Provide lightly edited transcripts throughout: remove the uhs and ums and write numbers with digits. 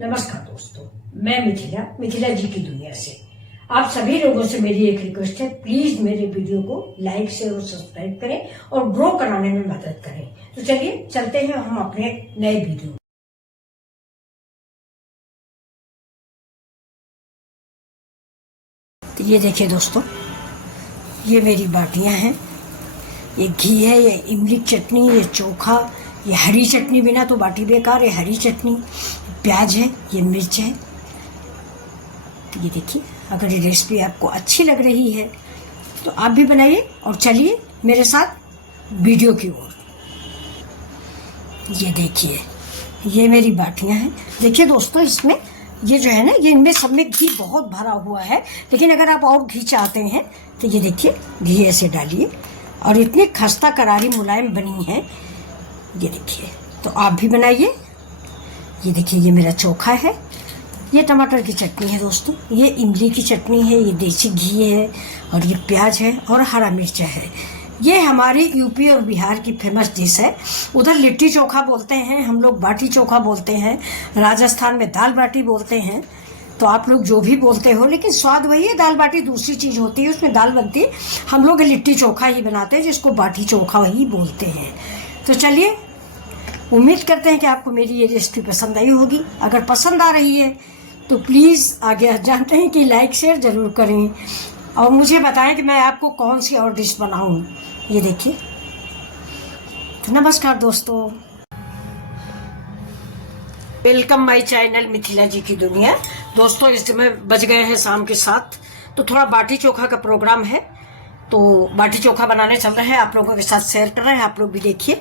नमस्कार दोस्तों, मैं मिथिला जी की दुनिया से आप सभी लोगों से मेरी एक रिक्वेस्ट है, प्लीज मेरे वीडियो को लाइक शेयर और सब्सक्राइब करें और ग्रो कराने में मदद करें। तो चलिए चलते हैं हम अपने नए वीडियो। तो ये देखिए दोस्तों, ये मेरी बाटियां हैं, ये घी है, ये इमली की चटनी, ये चोखा, ये हरी चटनी, बिना तो बाटी बेकार, ये हरी चटनी, प्याज है, ये मिर्च है। तो ये देखिए, अगर ये रेसिपी आपको अच्छी लग रही है तो आप भी बनाइए और चलिए मेरे साथ वीडियो की ओर। ये देखिए, ये मेरी बाटियां हैं। देखिए दोस्तों, इसमें ये जो है ना, ये इनमें सब में घी बहुत भरा हुआ है, लेकिन अगर आप और घी चाहते हैं तो ये देखिए, घी ऐसे डालिए और इतनी खस्ता करारी मुलायम बनी है। ये देखिए, तो आप भी बनाइए। ये देखिए, ये मेरा चोखा है, ये टमाटर की चटनी है दोस्तों, ये इमली की चटनी है, ये देसी घी है और ये प्याज है और हरा मिर्च है। ये हमारी यूपी और बिहार की फेमस डिश है। उधर लिट्टी चोखा बोलते हैं, हम लोग बाटी चोखा बोलते हैं, राजस्थान में दाल बाटी बोलते हैं। तो आप लोग जो भी बोलते हो, लेकिन स्वाद वही है। दाल बाटी दूसरी चीज़ होती है, उसमें दाल बनती है। हम लोग लिट्टी चोखा ही बनाते हैं, जिसको बाटी चोखा ही बोलते हैं। तो चलिए, उम्मीद करते हैं कि आपको मेरी ये रेसिपी पसंद आई होगी। अगर पसंद आ रही है तो प्लीज़ आगे जानते हैं कि लाइक शेयर ज़रूर करें और मुझे बताएं कि मैं आपको कौन सी और डिश बनाऊं। ये देखिए, तो नमस्कार दोस्तों, वेलकम माय चैनल मिथिला जी की दुनिया। दोस्तों, इस समय बज गए हैं शाम के 7, तो थोड़ा बाटी चोखा का प्रोग्राम है, तो बाटी चोखा बनाने चल रहे हैं, आप लोगों के साथ शेयर कर रहे हैं। आप लोग भी देखिए।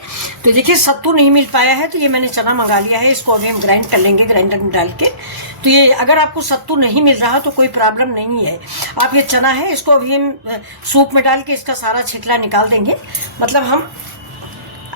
तो देखिए, सत्तू नहीं मिल पाया है, तो ये मैंने चना मंगा लिया है, इसको अभी हम ग्राइंड कर लेंगे ग्राइंडर में डाल के। तो ये अगर आपको सत्तू नहीं मिल रहा तो कोई प्रॉब्लम नहीं है, आप ये चना है, इसको अभी हम सूप में डाल के इसका सारा छिकला निकाल देंगे। मतलब हम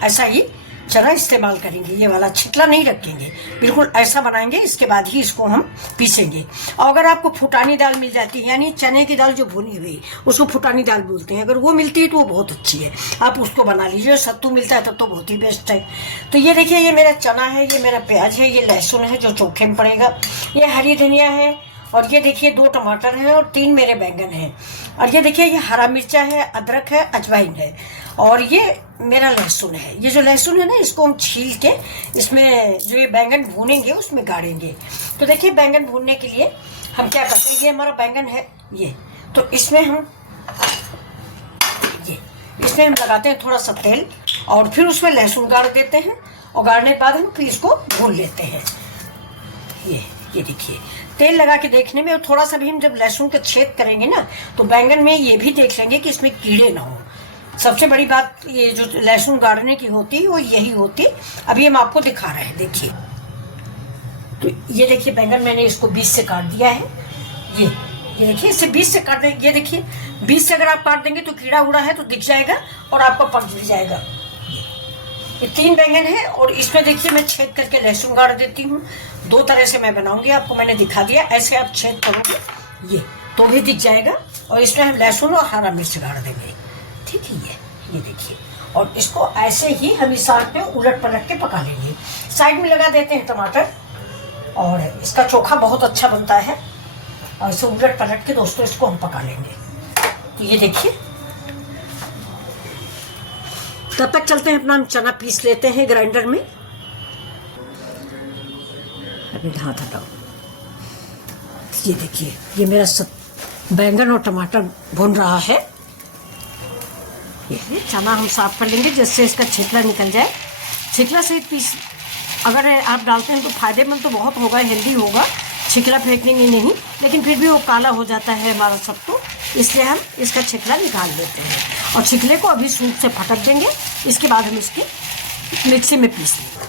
ऐसा ही चना इस्तेमाल करेंगे, ये वाला छिकला नहीं रखेंगे, बिल्कुल ऐसा बनाएंगे। इसके बाद ही इसको हम पीसेंगे। और अगर आपको फुटानी दाल मिल जाती है, यानी चने की दाल जो भुनी हुई, उसको फुटानी दाल बोलते हैं, अगर वो मिलती है तो वो बहुत अच्छी है, आप उसको बना लीजिए। सत्तू मिलता है तब तो बहुत ही बेस्ट है। तो ये देखिए, ये मेरा चना है, ये मेरा प्याज है, ये लहसुन है जो चोखे में पड़ेगा, ये हरी धनिया है, और ये देखिए 2 टमाटर हैं और 3 मेरे बैंगन हैं, और ये देखिए, ये हरा मिर्चा है, अदरक है, अजवाइन है, और ये मेरा लहसुन है। ये जो लहसुन है ना, इसको हम छील के इसमें जो ये बैंगन भूनेंगे उसमें गाड़ेंगे। तो देखिए, बैंगन भूनने के लिए हम क्या करते हैं, ये हमारा बैंगन है ये, तो इसमें हम लगाते हैं थोड़ा सा तेल, और फिर उसमें लहसुन गाड़ देते हैं, और गाड़ने के बाद हम फिर इसको भून लेते हैं। ये देखिए, तेल लगा के देखने में, और थोड़ा सा भी हम जब लहसुन का छेद करेंगे ना, तो बैंगन में ये भी देख लेंगे कि इसमें कीड़े ना हो। सबसे बड़ी बात ये जो लहसुन गाड़ने की होती है वो यही होती। अभी हम आपको दिखा रहे हैं, देखिए। तो ये देखिए, बैंगन मैंने इसको 20 से काट दिया है। ये देखिए, इसे 20 से काट देंगे। ये देखिए, 20 से अगर आप काट देंगे तो कीड़ा उड़ा है तो दिख जाएगा और आपका पक भी जाएगा। ये 3 बैंगन है, और इसमें देखिए मैं छेद करके लहसुन गाड़ देती हूँ। 2 तरह से मैं बनाऊंगी, आपको मैंने दिखा दिया। ऐसे आप छेद करोगे ये तो भी दिख जाएगा, और इसमें हम लहसुन और हरा मिर्च गाड़ देंगे, ठीक है। ये देखिए, और इसको ऐसे ही हम इस साइड पे उलट पलट के पका लेंगे। साइड में लगा देते हैं टमाटर, और इसका चोखा बहुत अच्छा बनता है, और इसे उलट पलट के दोस्तों इसको हम पका लेंगे। तो ये देखिए, तब तक चलते हैं, अपना हम चना पीस लेते हैं ग्राइंडर में। अभी हाथ हटाओ। ये देखिए, ये मेरा बैंगन और टमाटर भून रहा है। ये चना हम साफ कर लेंगे, जिससे इसका छिकला निकल जाए। छिकला सहित पीस अगर आप डालते हैं तो फायदेमंद तो बहुत होगा, हेल्दी होगा। छिकला फेंकेंगे नहीं, लेकिन फिर भी वो काला हो जाता है हमारा सत्तू, इसलिए हम इसका छिकला निकाल देते हैं। और छिकले को अभी सूप से फटक देंगे, इसके बाद हम इसके मिक्सी में पीस लेंगे।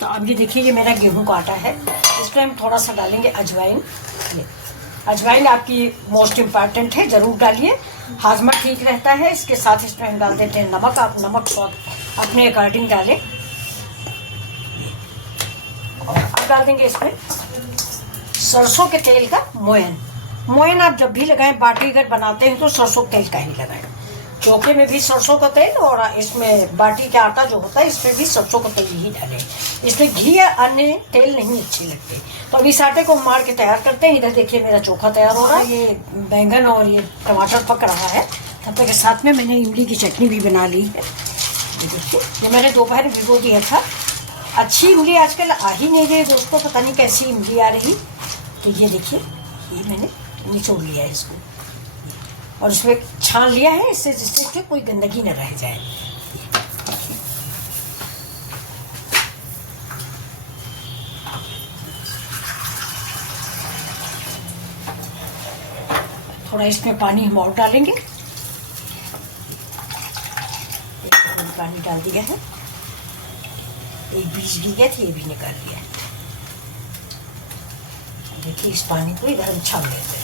तो अब ये देखिए, ये मेरा गेहूं का आटा है, इसमें हम थोड़ा सा डालेंगे अजवाइन। अजवाइन आपकी मोस्ट इम्पॉर्टेंट है, जरूर डालिए, हाजमा ठीक रहता है। इसके साथ इसमें हम डाल देते हैं नमक। आप नमक स्वाद अपने अकॉर्डिंग डालें। और अब डाल देंगे इसमें सरसों के तेल का मोयन। आप जब भी लगाएं, बाटी अगर बनाते हैं तो सरसों तेल का ही लगाएं। चोखे में भी सरसों का तेल और इसमें बाटी का आटा जो होता है इसमें भी सरसों का तेल ही डालें। इसमें घी या अन्य तेल नहीं अच्छे लगते। तो अभी इस आटे को मार के तैयार करते हैं। इधर देखिए मेरा चोखा तैयार हो रहा है। ये बैंगन और ये टमाटर पक रहा है। तब तक के साथ में मैंने इमली की चटनी भी बना ली है। ये देखिए, ये मैंने दोपहर भिगो दिया था। अच्छी इमली आजकल आ ही नहीं रही दोस्तों, पता नहीं कैसी इमली आ रही। तो ये देखिए, ये मैंने निचोड़ लिया है इसको और उसमें छान लिया है इससे, जिससे कि कोई गंदगी न रह जाए। थोड़ा इसमें पानी हम और डालेंगे। पानी डाल दिया है। एक बीज भी गया था, ये भी निकाल लिया है। देखिए, इस पानी को इधर हम छान लेते हैं।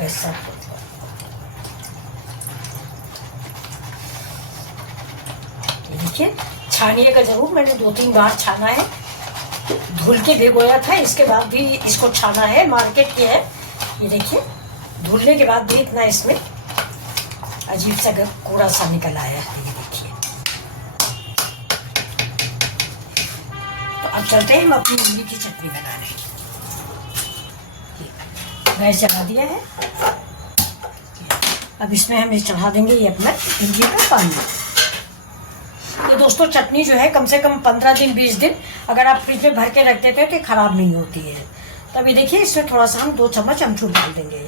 ऐसा देखिए, छानिए जरूर। मैंने 2-3 बार छाना है, धुल के भिगोया था, इसके बाद भी इसको छाना है। मार्केट की है ये, देखिए धुलने के बाद भी इतना इसमें अजीब सा कूड़ा सा निकल आया है। ये देखिए, तो अब चलते हैं हम अपनी इमली की चटनी बनाने। गैस जला दिया है। अब इसमें हम चढ़ा देंगे ये अपना इमली का पानी। ये दोस्तों चटनी जो है कम से कम 15 दिन 20 दिन अगर आप फ्रिज में भर के रख देते हैं तो खराब नहीं होती है। तभी देखिए, इसमें थोड़ा सा हम 2 चम्मच अमचूर डाल देंगे।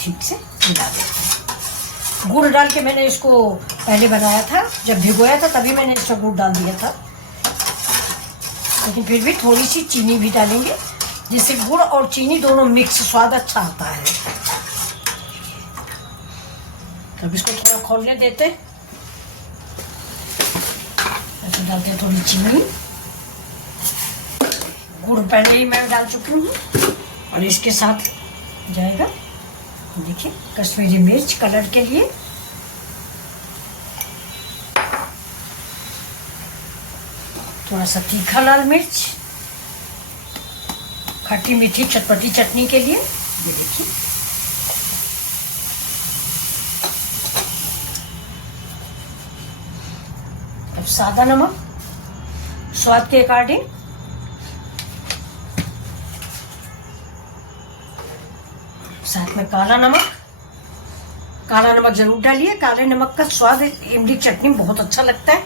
ठीक से मिला देंगे। गुड़ डाल के मैंने इसको पहले बनाया था, जब भिगोया था तभी मैंने इसमें गुड़ डाल दिया था। लेकिन फिर भी थोड़ी सी चीनी भी डालेंगे, जिससे गुड़ और चीनी दोनों मिक्स स्वाद अच्छा आता है। अब इसको थोड़ा खोलने देते, ऐसे डालते हैं थोड़ी चीनी। गुड़ पहले ही मैं डाल चुकी हूँ और इसके साथ जाएगा देखिए कश्मीरी मिर्च कलर के लिए, थोड़ा सा तीखा लाल मिर्च, खट्टी मीठी चटपटी चटनी के लिए ये देखिए, अब सादा नमक स्वाद के अकॉर्डिंग, साथ में काला नमक। काला नमक जरूर डालिए, काले नमक का स्वाद इमली चटनी में बहुत अच्छा लगता है।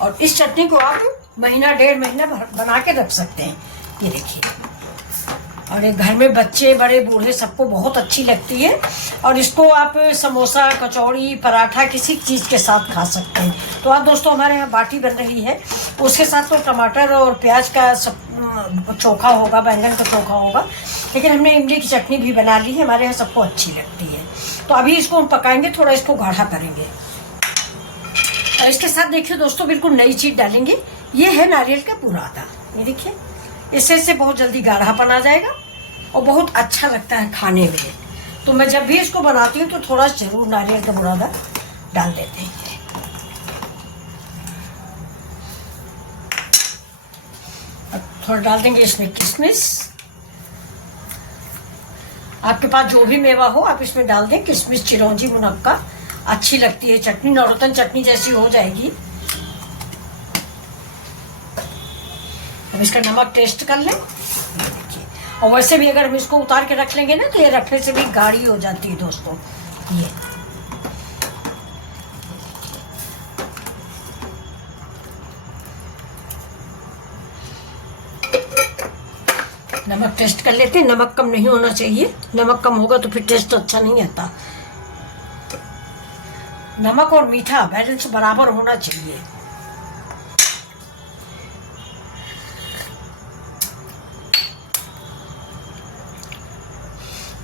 और इस चटनी को आप महीना 1.5 महीना बना के रख सकते हैं। ये देखिए, और एक घर में बच्चे बड़े बूढ़े सबको बहुत अच्छी लगती है। और इसको आप समोसा कचौड़ी पराठा किसी चीज़ के साथ खा सकते हैं। तो आज दोस्तों हमारे यहाँ बाटी बन रही है, उसके साथ तो टमाटर और प्याज का सब चोखा होगा, बैंगन का चोखा होगा, लेकिन हमने इमली की चटनी भी बना ली है। हमारे यहाँ सबको अच्छी लगती है। तो अभी इसको हम पकाएंगे, थोड़ा इसको गाढ़ा करेंगे। और इसके साथ देखिए दोस्तों बिल्कुल नई चीज़ डालेंगे, ये है नारियल का बुरादा। ये देखिए, इससे बहुत जल्दी गाढ़ापन आ जाएगा और बहुत अच्छा लगता है खाने में। तो मैं जब भी इसको बनाती हूँ तो थोड़ा जरूर नारियल का बुरादा डाल देते हैं। अब थोड़ा डाल देंगे इसमें किशमिश। आपके पास जो भी मेवा हो आप इसमें डाल दें। किशमिश चिरौंजी मुनक्का अच्छी लगती है चटनी, नौरतन चटनी जैसी हो जाएगी। अब इसका नमक टेस्ट कर लें। और वैसे भी अगर हम इसको उतार के रख लेंगे ना तो ये रखने से भी गाढ़ी हो जाती है दोस्तों। ये नमक टेस्ट कर लेते हैं। नमक कम नहीं होना चाहिए, नमक कम होगा तो फिर टेस्ट अच्छा नहीं आता। नमक और मीठा बैलेंस बराबर होना चाहिए।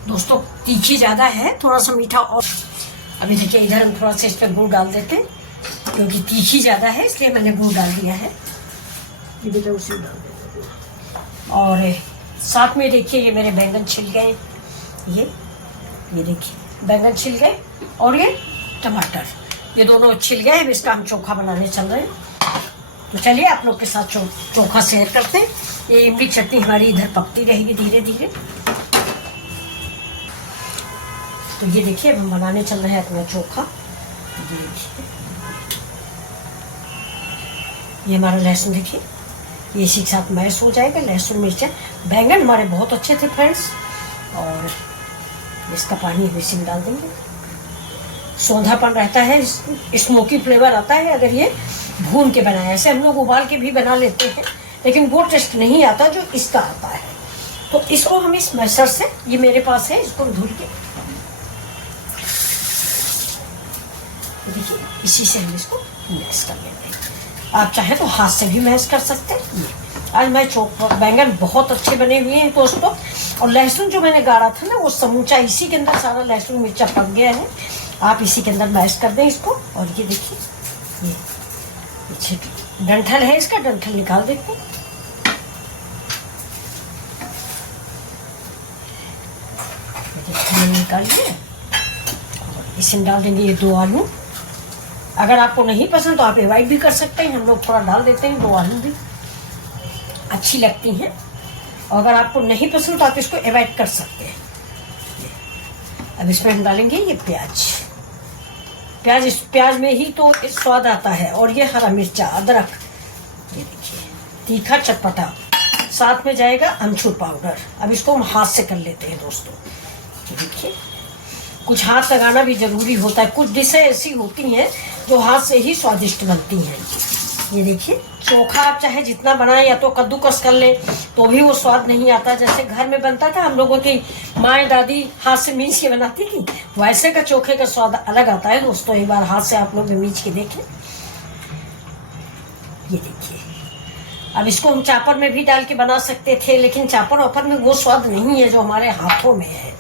दोस्तों तीखी ज़्यादा है, थोड़ा सा मीठा और। अभी देखिए इधर हम थोड़ा सा इस पर गुड़ डाल देते हैं, क्योंकि तीखी ज़्यादा है इसलिए मैंने गुड़ डाल दिया है। ये बेटा उसी डाल देते। और साथ में देखिए ये मेरे बैंगन छिल गए, ये देखिए बैंगन छिल गए और ये टमाटर, ये दोनों छिल गए। अब इसका हम चोखा बनाने चल रहे हैं। तो चलिए आप लोग के साथ चोखा शेयर करते हैं। ये इमली चटनी हमारी इधर पकती रहेगी धीरे धीरे। तो ये देखिए अब हम बनाने चल रहे हैं अपना चोखा। ये देखिए, ये हमारा लहसुन देखिए, ये इसी के साथ मैश हो जाएगा। लहसुन मिर्चा, बैंगन हमारे बहुत अच्छे थे फ्रेंड्स। और इसका पानी हम इसी में डाल देंगे। सौंधापन रहता है, स्मोकी फ्लेवर आता है अगर ये भून के बनाए। ऐसे हम लोग उबाल के भी बना लेते हैं, लेकिन वो टेस्ट नहीं आता जो इसका आता है। तो इसको हम इस मैशर से, ये मेरे पास है, इसको धुल के देखिए इसी से हम इसको मैश कर लेते हैं। आप चाहे तो हाथ से भी मैश कर सकते हैं। ये आज मैं बैंगन बहुत अच्छे बने हुए हैं दोस्तों। और लहसुन जो मैंने गाड़ा था ना, वो समूचा इसी के अंदर सारा लहसुन मिर्चा पक गया है। आप इसी के अंदर मैश कर दें इसको। और ये देखिए, ये डंठल है, इसका डंठल निकाल देते हैं। निकालिए, इसमें डाल देंगे ये 2 आलू। अगर आपको नहीं पसंद तो आप अवॉइड भी कर सकते हैं, हम लोग थोड़ा डाल देते हैं। 2 आलू भी अच्छी लगती हैं, और अगर आपको नहीं पसंद तो आप इसको अवॉइड कर सकते हैं। अब इसमें हम डालेंगे ये प्याज। प्याज, इस प्याज में ही तो स्वाद आता है। और ये हरा मिर्चा, अदरक, ये देखिए तीखा चटपटा। साथ में जाएगा अमचूर पाउडर। अब इसको हम हाथ से कर लेते हैं दोस्तों। देखिए, कुछ हाथ लगाना भी जरूरी होता है। कुछ डिशें ऐसी होती हैं जो हाथ से ही स्वादिष्ट बनती हैं। ये देखिए, चोखा आप चाहे जितना बनाएं, या तो कद्दूकस कर ले तो भी वो स्वाद नहीं आता। जैसे घर में बनता था, हम लोगों की माएँ दादी हाथ से मींच के बनाती थी, वैसे का चोखे का स्वाद अलग आता है दोस्तों। एक बार हाथ से आप लोग मींच के देखें। ये देखिए, अब इसको हम चापर में भी डाल के बना सकते थे, लेकिन चापर वापर में वो स्वाद नहीं है जो हमारे हाथों में है।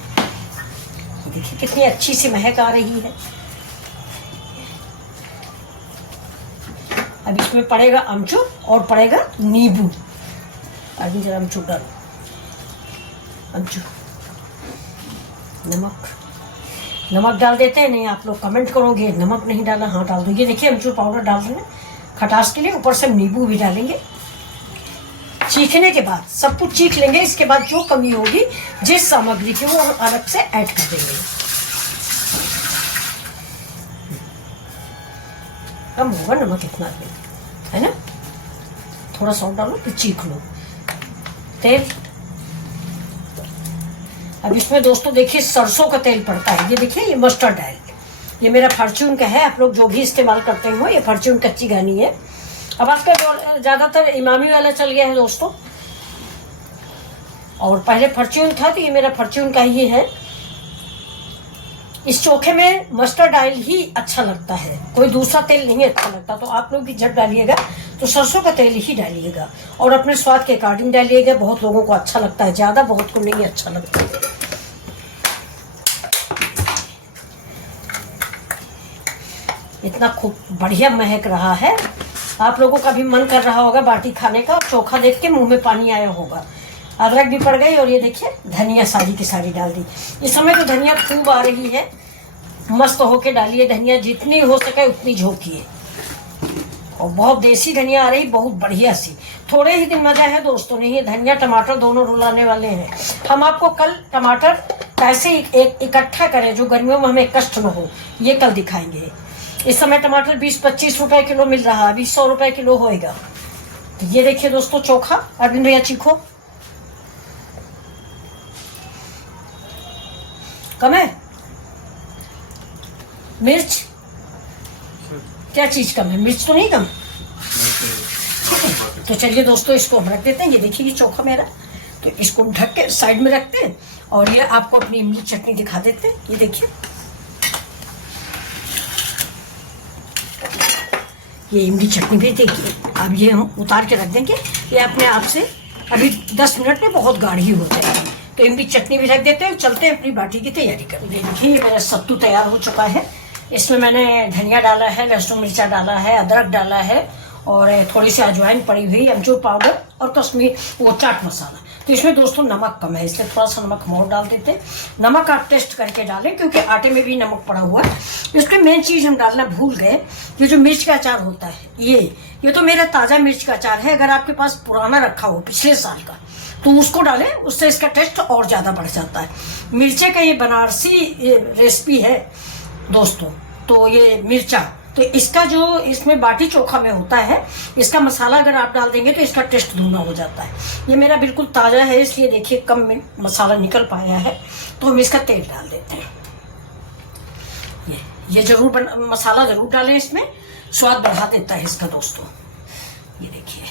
देखिए कितनी अच्छी सी महक आ रही है। अब इसमें पड़ेगा अमचूर और पड़ेगा नींबू। अभी जरा अमचूर डालो, अमचूर, नमक डाल देते हैं। नहीं, आप लोग कमेंट करोगे नमक नहीं डाला, हाँ डाल दो। ये देखिए अमचूर पाउडर डाल देंगे खटास के लिए। ऊपर से नींबू भी डालेंगे। चीखने के बाद सब कुछ चीख लेंगे। इसके बाद जो कमी होगी जिस सामग्री की, वो हम अलग से ऐड कर देंगे। कम होगा नमक इतना भी, है ना। थोड़ा सा डालो फिर चीख लो तेल। अब इसमें दोस्तों देखिए सरसों का तेल पड़ता है। ये देखिए, ये मस्टर्ड ऑयल, ये मेरा फॉर्च्यून का है। आप लोग जो भी इस्तेमाल करते हो, ये फॉर्च्यून कच्ची घानी है। अब आजकल ज़्यादातर इमामी वाला चल गया है दोस्तों, और पहले फॉर्च्यून था, तो ये मेरा फॉर्च्यून का ही है। इस चोखे में मस्टर्ड ऑयल ही अच्छा लगता है, कोई दूसरा तेल नहीं अच्छा लगता। तो आप लोग भी जब डालिएगा तो सरसों का तेल ही डालिएगा, और अपने स्वाद के अकॉर्डिंग डालिएगा। बहुत लोगों को अच्छा लगता है ज़्यादा, बहुत को नहीं अच्छा लगता। इतना खूब बढ़िया महक रहा है। आप लोगों का भी मन कर रहा होगा बाटी खाने का, और चोखा देख के मुंह में पानी आया होगा। अदरक भी पड़ गई, और ये देखिए धनिया सारी की सारी डाल दी। इस समय तो धनिया खूब आ रही है, मस्त होके डालिए धनिया, जितनी हो सके उतनी झोंकिए। और बहुत देसी धनिया आ रही, बहुत बढ़िया सी। थोड़े ही दिन मजा है दोस्तों, नहीं, धनिया टमाटर दोनों रुलाने वाले हैं। हम आपको कल टमाटर कैसे एक इकट्ठा करें जो गर्मियों में हमें कष्ट न हो, ये कल दिखाएंगे। इस समय टमाटर 20-25 रुपए किलो मिल रहा है, अभी 100 रुपए किलो होएगा। तो ये देखिए दोस्तों चोखा। अरविंद भैया चीखो, कम है मिर्च? क्या चीज कम है? मिर्च तो नहीं कम। तो चलिए दोस्तों इसको हम रख देते हैं। ये देखिए ये चोखा मेरा, तो इसको ढक के साइड में रखते हैं। और ये आपको अपनी इमली चटनी दिखा देते हैं। ये देखिए, ये इमली चटनी भी देखिए। अब ये हम उतार के रख देंगे, ये अपने आप से अभी 10 मिनट में बहुत गाढ़ी हो जाएगी। तो इमली चटनी भी रख देते हैं, चलते हैं अपनी बाटी की तैयारी करने। देखिए ये मेरा सत्तू तैयार हो चुका है। इसमें मैंने धनिया डाला है, लहसुन मिर्चा डाला है, अदरक डाला है, और थोड़ी सी अजवाइन पड़ी हुई, अमचूर पाउडर और कश्मीर वो चाट मसाला। तो इसमें दोस्तों नमक कम है, इसलिए थोड़ा सा नमक और डाल देते हैं। नमक आप टेस्ट करके डालें, क्योंकि आटे में भी नमक पड़ा हुआ है। इसमें मेन चीज़ हम डालना भूल गए, ये जो मिर्च का अचार होता है, ये तो मेरा ताज़ा मिर्च का अचार है। अगर आपके पास पुराना रखा हो पिछले साल का, तो उसको डालें, उससे इसका टेस्ट और ज़्यादा बढ़ जाता है। मिर्चे का ये बनारसी रेसिपी है दोस्तों, तो ये मिर्चा, तो इसका जो इसमें बाटी चोखा में होता है, इसका मसाला अगर आप डाल देंगे तो इसका टेस्ट दूना हो जाता है। ये मेरा बिल्कुल ताज़ा है, इसलिए देखिए कम मसाला निकल पाया है, तो हम इसका तेल डाल देते हैं। ये जरूर मसाला जरूर डालें, इसमें स्वाद बढ़ा देता है इसका दोस्तों। ये देखिए,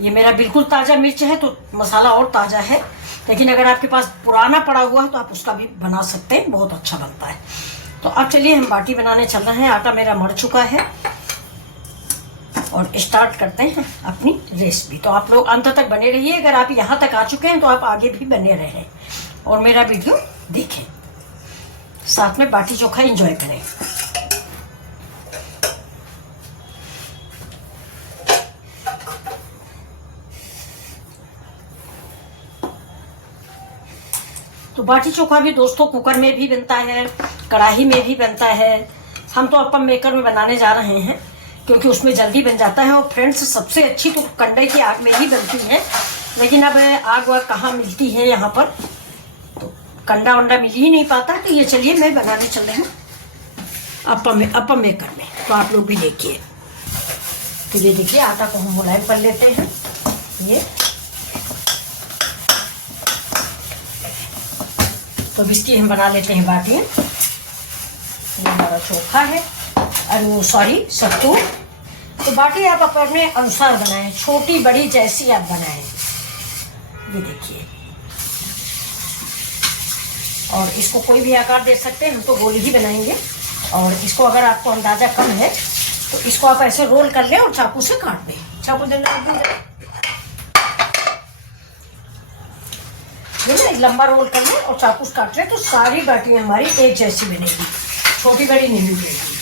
ये मेरा बिल्कुल ताज़ा मिर्च है, तो मसाला और ताज़ा है। लेकिन अगर आपके पास पुराना पड़ा हुआ है तो आप उसका भी बना सकते हैं, बहुत अच्छा बनता है। तो अब चलिए हम बाटी बनाने चल रहे हैं। आटा मेरा मर चुका है और स्टार्ट करते हैं अपनी रेसिपी। तो आप लोग अंत तक बने रहिए। अगर आप यहाँ तक आ चुके हैं तो आप आगे भी बने रहें और मेरा वीडियो देखें, साथ में बाटी चोखा एंजॉय करें। तो बाटी चोखा भी दोस्तों कुकर में भी बनता है, कढ़ाई में भी बनता है। हम तो अप्पम मेकर में बनाने जा रहे हैं, क्योंकि उसमें जल्दी बन जाता है। और फ्रेंड्स, सबसे अच्छी तो कंडे की आग में ही बनती है, लेकिन अब आग वाग कहाँ मिलती है यहाँ पर, तो कंडा वंडा मिल ही नहीं पाता। तो ये चलिए मैं बनाने चल रही हूँ अप्पम मेकर में, तो आप लोग भी देखिए। तो ये देखिए, आटा को हम मुलायम कर लेते हैं। ये तो इसकी हम बना लेते हैं बाटियाँ। ये हमारा चोखा है, और वो सॉरी सत्तू। तो बाटी आप अपने अनुसार बनाएं, छोटी बड़ी जैसी आप बनाएं। ये देखिए, और इसको कोई भी आकार दे सकते हैं, हम तो गोली ही बनाएंगे। और इसको अगर आपको अंदाजा कम है तो इसको आप ऐसे रोल कर लें और चाकू से काट दें। चाकू देना लंबा रोल कर लें और चाकू से काट लें, तो सारी बाटियां हमारी एक जैसी बनेगी, छोटी बड़ी नहीं बनेगी।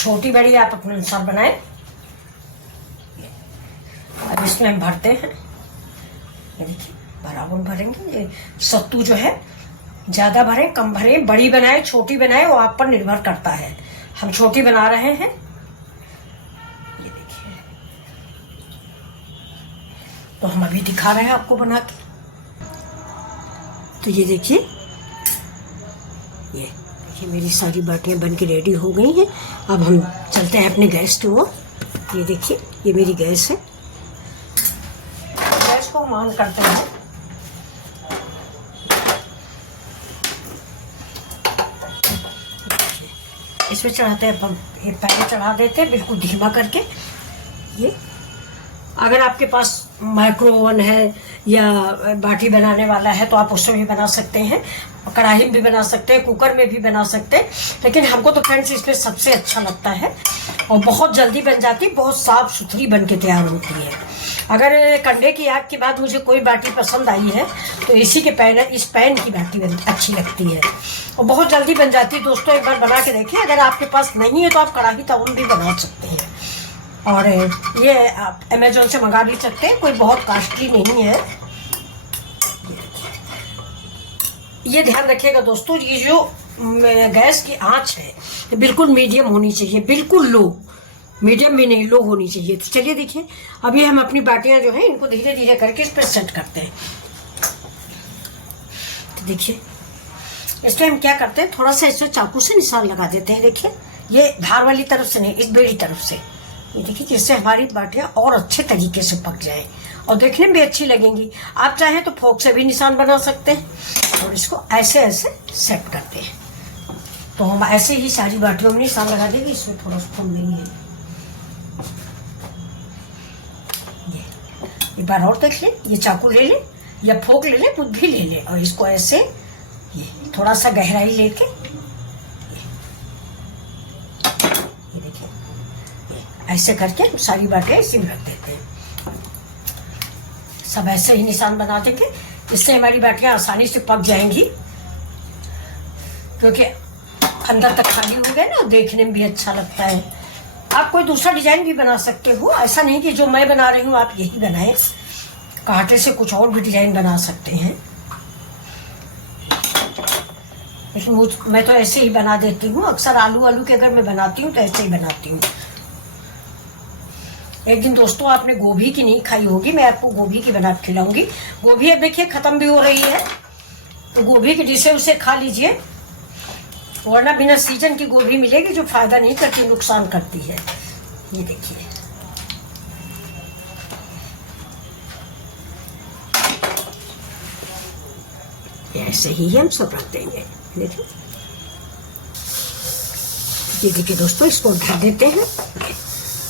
छोटी बड़ी आप अपने अनुसार बनाएं। अब इसमें हम भरते हैं। ये देखिए, बराबर भरेंगे। ये सत्तू जो है ज़्यादा भरें कम भरें, बड़ी बनाए छोटी बनाए, वो आप पर निर्भर करता है। हम छोटी बना रहे हैं। ये देखिए, तो हम अभी दिखा रहे हैं आपको बना के। तो ये देखिए, ये मेरी सारी बाटियां बन के रेडी हो गई हैं। अब हम चलते हैं अपने गैस की ओर। ये देखिए, ये मेरी गैस है। गैस को हम ऑन करते हैं। इसमें चढ़ाते हैं हम, ये पहले चढ़ा देते हैं बिल्कुल धीमा करके। ये अगर आपके पास माइक्रो ओवन है या बाटी बनाने वाला है तो आप उसमें भी बना सकते हैं, कढ़ाई में भी बना सकते हैं, कुकर में भी बना सकते हैं। लेकिन हमको तो फ्रेंड्स इसमें सबसे अच्छा लगता है, और बहुत जल्दी बन जाती, बहुत साफ़ सुथरी बन के तैयार होती है। अगर कंडे की आग के बाद मुझे कोई बाटी पसंद आई है तो इसी के इस पैन की बाटी अच्छी लगती है, और बहुत जल्दी बन जाती है। दोस्तों, एक बार बना के देखिए। अगर आपके पास नहीं है तो आप कढ़ाई तवा भी बना सकते हैं, और ये आप अमेजोन से मंगा भी सकते हैं, कोई बहुत कॉस्टली नहीं है। ये ध्यान रखिएगा दोस्तों, ये जो गैस की आंच है ये बिल्कुल मीडियम होनी चाहिए, बिल्कुल लो, मीडियम भी नहीं, लो होनी चाहिए। तो चलिए देखिए, अभी हम अपनी बाटियां जो हैं इनको धीरे धीरे करके इस पर सेट करते हैं। तो देखिए, इसमें हम क्या करते हैं, थोड़ा सा इसमें चाकू से निशान लगा देते हैं। देखिए, ये धार वाली तरफ से नहीं, इस बेड़ी तरफ से। ये देखिए, जिससे हमारी बाटियां और अच्छे तरीके से पक जाए और देखने में भी अच्छी लगेंगी। आप चाहें तो फोक से भी निशान बना सकते हैं, और इसको ऐसे ऐसे सेट करते हैं। तो हम ऐसे ही सारी बाटियों में निशान लगा देंगे। इसमें थोड़ा सा फूल देंगे। ये बार और देख लें, ये चाकू ले लें, या फोक ले ले, कुछ भी ले ले, और इसको ऐसे ये थोड़ा सा गहराई लेके ये देखिए ऐसे करके सारी बाटियाँ इसी में रख देते हैं। सब ऐसे ही निशान बना देंगे, इससे हमारी बाटियाँ आसानी से पक जाएंगी, क्योंकि अंदर तक खाली हो गए ना, देखने में भी अच्छा लगता है। आप कोई दूसरा डिजाइन भी बना सकते हो, ऐसा नहीं कि जो मैं बना रही हूँ आप यही बनाएं, कांटे से कुछ और भी डिजाइन बना सकते हैं, लेकिन मैं तो ऐसे ही बना देती हूँ। अक्सर आलू के अगर मैं बनाती हूँ तो ऐसे ही बनाती हूँ। एक दिन दोस्तों आपने गोभी की नहीं खाई होगी, मैं आपको गोभी की बना के खिलाऊंगी। गोभी अब देखिए खत्म भी हो रही है, तो गोभी की डिश है उसे खा लीजिए, वरना बिना सीजन की गोभी मिलेगी जो फायदा नहीं करती, नुकसान करती है। ये देखिए ऐसे ही हम सब रख देंगे। देखिए ये देखिए दोस्तों, इसको ढक देते हैं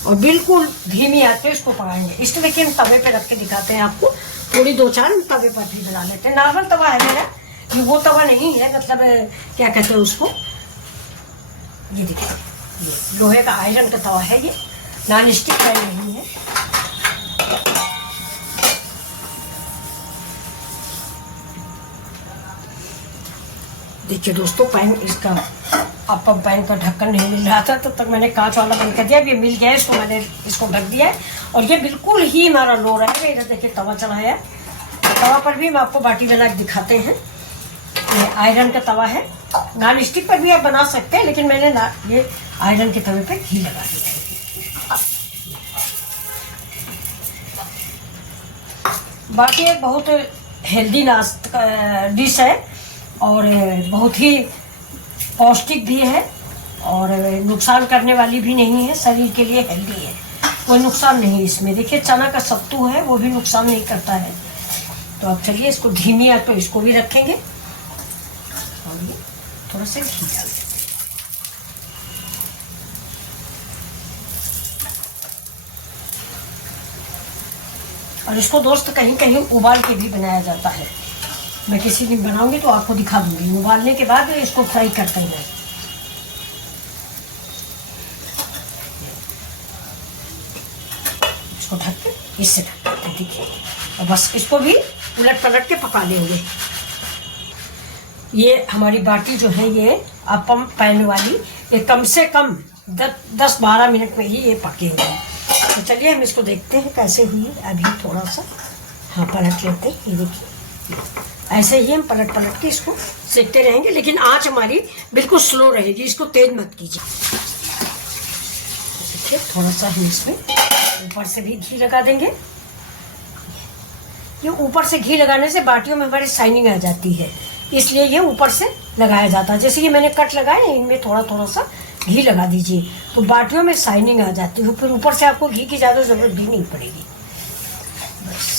और बिल्कुल धीमी आंच पे इसको पकाएंगे। इसको देखिए हम तवे पे रख के दिखाते हैं आपको, थोड़ी 2-4 हम तवे पर भी बना लेते हैं। नॉर्मल तवा है मेरा, ये वो तवा नहीं है, मतलब क्या कहते हैं उसको, ये देखिए लोहे का आयरन का तवा है, ये नॉन स्टिक है नहीं है। देखिए दोस्तों पैन इसका अब पैन का ढक्कन नहीं मिल रहा था, तो तक मैंने कांच वाला बंद कर दिया। अब ये मिल गया है, इसको मैंने इसको ढक दिया है और ये बिल्कुल ही हमारा लो रहेगा। इधर देखिए तवा चढ़ाया है, तवा पर भी हम आपको बाटी बना के दिखाते हैं। ये आयरन का तवा है, नॉन स्टिक पर भी आप बना सकते हैं, लेकिन मैंने ये आयरन के तवे पे घी लगा दिया है। बाकी एक बहुत हेल्दी नाश्ता डिश है और बहुत ही पौष्टिक भी है और नुकसान करने वाली भी नहीं है, शरीर के लिए हेल्दी है, कोई नुकसान नहीं इसमें। देखिए चना का सत्तू है, वो भी नुकसान नहीं करता है। तो अब चलिए इसको धीमी आंच पे इसको भी रखेंगे और ये थोड़ा सा घी डाल दें। और इसको दोस्त कहीं कहीं उबाल के भी बनाया जाता है, मैं किसी दिन बनाऊंगी तो आपको दिखा दूंगी। उबालने के बाद इसको फ्राई करते हैं। इसको ढक के इससे ढक के देखिए, और बस इसको भी उलट पलट के पका लेंगे। ये हमारी बाटी जो है ये अपम पैन वाली, ये कम से कम 10-12 मिनट में ही ये पकेंगे। तो चलिए हम इसको देखते हैं कैसे हुई। अभी थोड़ा सा हाँ पलट लेते हैं, ये देखिए ऐसे ही हम पलट पलट के इसको सेकते रहेंगे, लेकिन आंच हमारी बिल्कुल स्लो रहेगी, इसको तेज मत कीजिए। देखिए थोड़ा सा हम इसमें ऊपर से भी घी लगा देंगे। ये ऊपर से घी लगाने से बाटियों में हमारी शाइनिंग आ जाती है, इसलिए ये ऊपर से लगाया जाता है। जैसे कि मैंने कट लगाए, इनमें थोड़ा थोड़ा सा घी लगा दीजिए तो बाटियों में शाइनिंग आ जाती है, फिर ऊपर से आपको घी की ज़्यादा ज़रूरत भी नहीं पड़ेगी। बस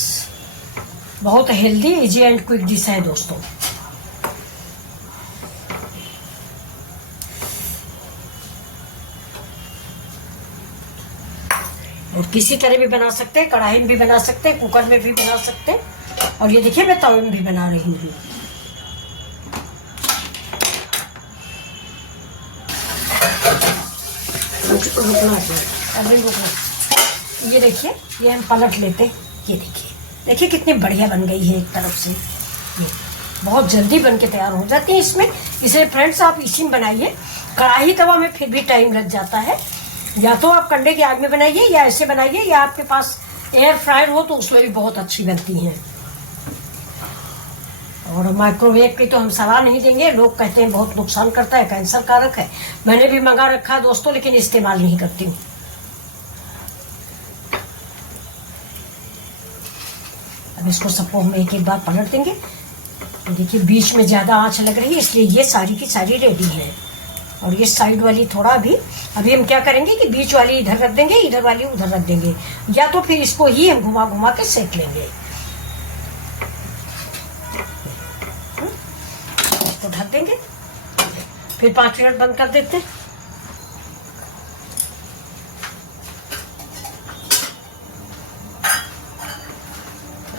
बहुत healthy, easy and quick dish है दोस्तों। और किसी तरह भी बना सकते हैं, कढ़ाई में भी बना सकते हैं, कुकर में भी बना सकते हैं। और ये देखिए मैं तवे में भी बना रही हूँ। अभी रुकना, ये देखिए ये हम पलट लेते हैं। ये देखिए कितनी बढ़िया बन गई है एक तरफ से, ये बहुत जल्दी बन के तैयार हो जाती है इसमें। इसे फ्रेंड्स आप इसी में बनाइए, कढ़ाई तवा में फिर भी टाइम लग जाता है। या तो आप कंडे की आग में बनाइए या ऐसे बनाइए, या आपके पास एयर फ्रायर हो तो उसमें भी बहुत अच्छी बनती हैं। और माइक्रोवेव की तो हम सलाह नहीं देंगे, लोग कहते हैं बहुत नुकसान करता है, कैंसर कारक है। मैंने भी मंगा रखा है दोस्तों, लेकिन इस्तेमाल नहीं करती हूँ। अब इसको सबको हम एक एक बार पलट देंगे। तो देखिए बीच में ज़्यादा आंच लग रही है, इसलिए ये सारी की सारी रेडी है। और ये साइड वाली थोड़ा अभी हम क्या करेंगे कि बीच वाली इधर रख देंगे, इधर वाली उधर रख देंगे, या तो फिर इसको ही हम घुमा घुमा के सेक लेंगे। इसको ढक देंगे, फिर 5 मिनट बंद कर देते हैं।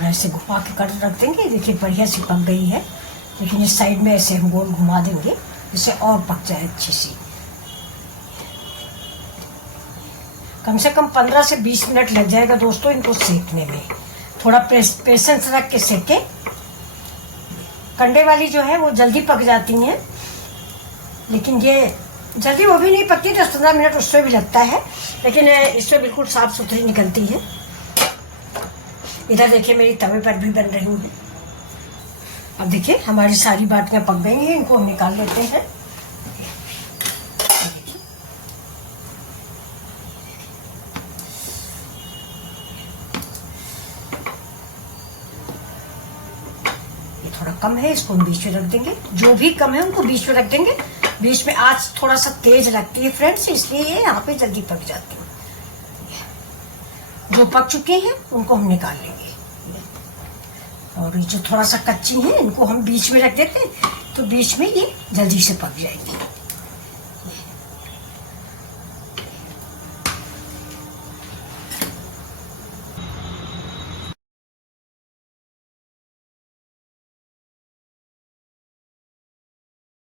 थोड़ा ऐसे घुमा के कर रख देंगे। देखिए बढ़िया सी पक गई है, लेकिन इस साइड में ऐसे हम गोल घुमा देंगे जिससे और पक जाए अच्छी सी। कम से कम 15 से 20 मिनट लग जाएगा दोस्तों इनको सेकने में। थोड़ा पेशेंस रख के सेके। कंडे वाली जो है वो जल्दी पक जाती हैं, लेकिन ये जल्दी वो भी नहीं पकती, 10-15 मिनट उससे भी लगता है, लेकिन इससे बिल्कुल साफ सुथरी निकलती है। इधर देखिए मेरी तवे पर भी बन रही हैं। अब देखिए हमारी सारी बाटियां पक गई हैं, इनको हम निकाल लेते हैं। ये थोड़ा कम है, इसको हम बीच में रख देंगे। जो भी कम है उनको बीच में रख देंगे। बीच में आंच थोड़ा सा तेज लगती है फ्रेंड्स, इसलिए ये यहाँ पे जल्दी पक जाती है। जो पक चुके हैं उनको हम निकाल लेंगे, और ये जो थोड़ा सा कच्ची हैं इनको हम बीच में रख देते हैं, तो बीच में ये जल्दी से पक जाएंगी।